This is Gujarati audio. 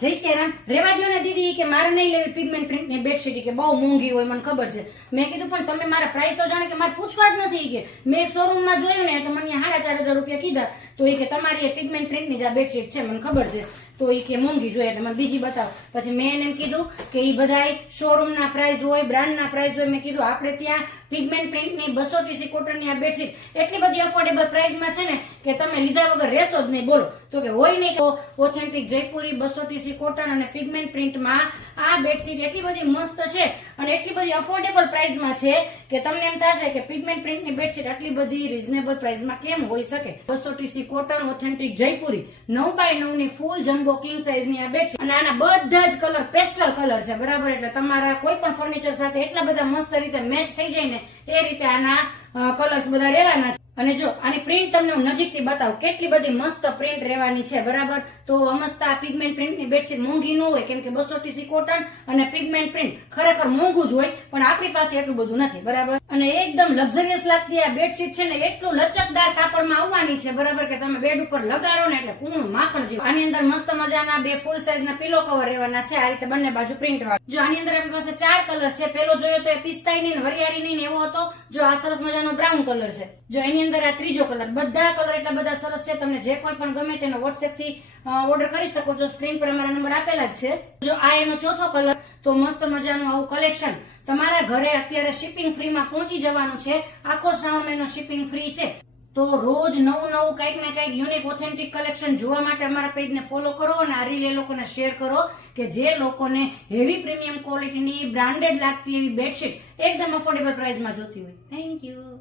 જય શ્રીરામ. રેવા દો ને દીદી કે મારે નહીં લેવી પિગમેન્ટ પ્રિન્ટની બેડશીટ કે બહુ મોંઘી હોય મને ખબર છે. મેં કીધું પણ તમે મારા પ્રાઇસ તો જાણે કે મારે પૂછવા જ નથી કે મેં એક શોરૂમમાં જોયું ને તો મને 4,500 રૂપિયા કીધા. તો એ કે તમારી એ પિગમેન્ટ પ્રિન્ટની જ આ બેડશીટ છે મને ખબર છે. તો એ કે મોંઘી જોઈએ એટલે મને બીજી બતાવો. પછી મેં એને કીધું કે એ બધાય શોરૂમના પ્રાઇસ હોય બ્રાન્ડના પ્રાઇસ હોય. મેં કીધું આપણે ત્યાં પિગમેન્ટ પ્રિન્ટની 230 કોટનની આ બેડશીટ એટલી બધી અફોર્ડેબલ પ્રાઇસમાં છે ને કે તમે લીધા વગર રહેશો જ નહીં. બોલો તો કે હોય નહીં તો ઓથેન્ટિક જયપુરી 230 કોટન અને પિગમેન્ટ પ્રિન્ટમાં આ બેડશીટ એટલી બધી મસ્ત છે અને એટલી બધી અફોર્ડેબલ પ્રાઇસમાં છે કે તમને એમ થશે કે પિગમેન્ટ પ્રિન્ટની બેડશીટ આટલી બધી રીઝનેબલ પ્રાઇસમાં કેમ હોઈ શકે. 230 કોટન ઓથેન્ટિક જયપુરી 9x9 ની ફૂલ જમ્બો કિંગ સાઇઝની આ બેડશીટ અને આના બધા જ કલર પેસ્ટલ કલર છે બરાબર. એટલે તમારા કોઈ પણ ફર્નિચર સાથે એટલા બધા મસ્ત રીતે મેચ થઈ જાય ને એ રીતે આના કલર્સ બધા રહેવાના છે. અને જો આની પ્રિન્ટ તમને હું નજીકથી બતાવું કેટલી બધી મસ્ત પ્રિન્ટ રહેવાની છે બરાબર. તો મસ્ત આ પિગમેન્ટ પ્રિન્ટની બેડશીટ મોંઘી ન હોય કેમ કે 230 કોટન અને પિગમેન્ટ પ્રિન્ટ ખરેખર મોંઘું જ હોય પણ આપણી પાસે એટલું બધું નથી બરાબર. અને એકદમ લક્ઝરિયસ લાગતી આ બેડશીટ છે ને એટલું લચકદાર કાપડમાં આવવાની છે બરાબર કે તમે બેડ ઉપર લગાડો ને એટલે કૂણું માખણ જેવું. આની અંદર મસ્ત મજાના બે ફૂલ સાઇઝના પિલો કવર રહેવાના છે આ રીતે બંને બાજુ પ્રિન્ટ વાળા. જો આની અંદર આપણી પાસે 4 કલર છે. પેલો જોયો તો એ પિસ્તાઈ ને વરિયાળી ને એવો હતો. જો આ સરસ મજાનો બ્રાઉન કલર છે. જો એની અંદર આ ત્રીજો કલર. બધા કલર એટલા બધા સરસ છે. તમને જે કોઈ પણ ગમે તેનો WhatsApp થી ઓર્ડર કરી શકો છો. સ્ક્રીન પર અમારા નંબર આપેલા જ છે. જો આ એનો ચોથો કલર. તો મસ્ત મજાનું આવું કલેક્શન તમારા ઘરે અત્યારે શિપિંગ ફ્રી માં પહોંચી જવાનું છે. આખો શ્રાવણ મહિનો શિપિંગ ફ્રી છે. તો રોજ નવું નવું કંઈક ને કંઈક યુનિક ઓથેન્ટિક કલેક્શન જોવા માટે અમારા પેજને ફોલો કરો અને આ રીલ એ લોકોને શેર કરો કે જે લોકોને હેવી પ્રીમિયમ ક્વોલિટીની બ્રાન્ડેડ લાગતી એવી બેડશીટ એકદમ અફોર્ડેબલ પ્રાઇસમાં જોતી હોય. Thank you.